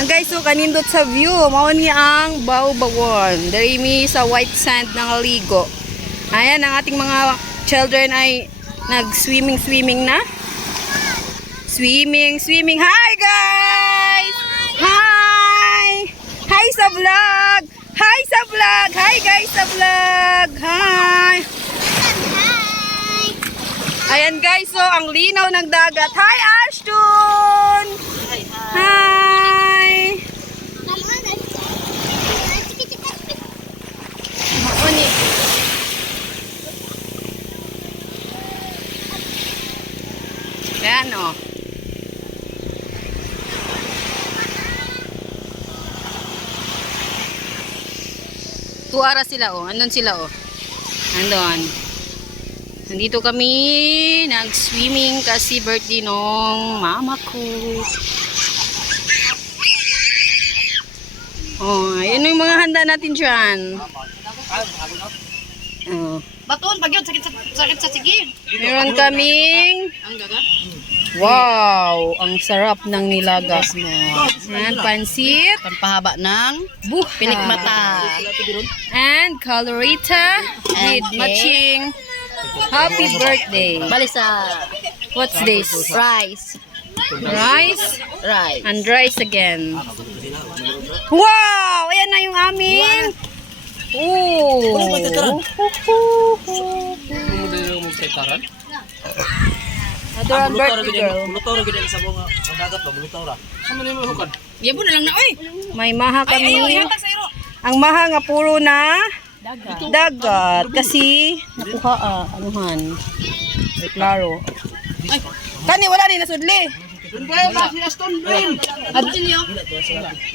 Ang guys, so kanindot sa view. Mao ni ang Baobabon. Dari mi sa white sand ng ligo. Ayan, ang ating mga children ay nag-swimming-swimming na. Swimming, swimming. Hi guys! Hi! Hi sa vlog! Hi sa vlog! Hi guys sa vlog! Hi! Ayan guys, so ang linaw ng dagat. Hi Ashton! Hi! Mauni. Ayan o. Tuara sila o. Andun sila o. Andun. Nandito kami nag-swimming kasi birthday nung mama ko. Oh, ayan yung mga handa natin dyan. Oh. Baton, bagyod, sakit sa, sakit sa sige. Meron kaming Ang gaga. Wow, ang sarap ng nilagas mo. And pansit, Pampahaba ng buhay, pinikmata. and colorita with matching happy birthday. Bali sa What's this? rice. Rice Rice. and rice again. Wow! Ayan na yung aming. Oh. Adoran birthday girl. Bulutor gid sa mga ang dagat ba bulutor ra. Sama ni mo hukad. Yabo na lang na, oy. May maha Ay, ayaw, kami. sa iro. Ang maha nga puro na dagat. Kasi nakuha ah, anuhan. Ay, klaro. Kani wala ni nasudli. Dun ba ba si Aston Brain? Kutsilyo.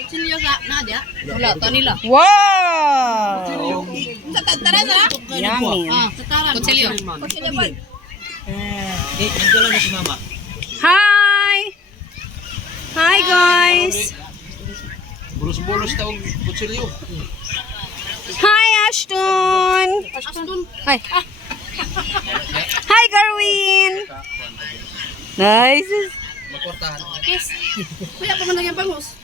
Kutsilyo sa Nadia. Wala, kanila. Wow! Tara sa. Yummy. Ah, sa taran. Kutsilyo. Kutsilyo ba? Eh, nagdala na si mama. Hi! Hi guys! Bulos-bulos ta og kutsilyo. Hi Ashton! Aston. Hi! Hi Garwin! Nice! Maportahan. Yes. Kuya pa man lang yung bangus.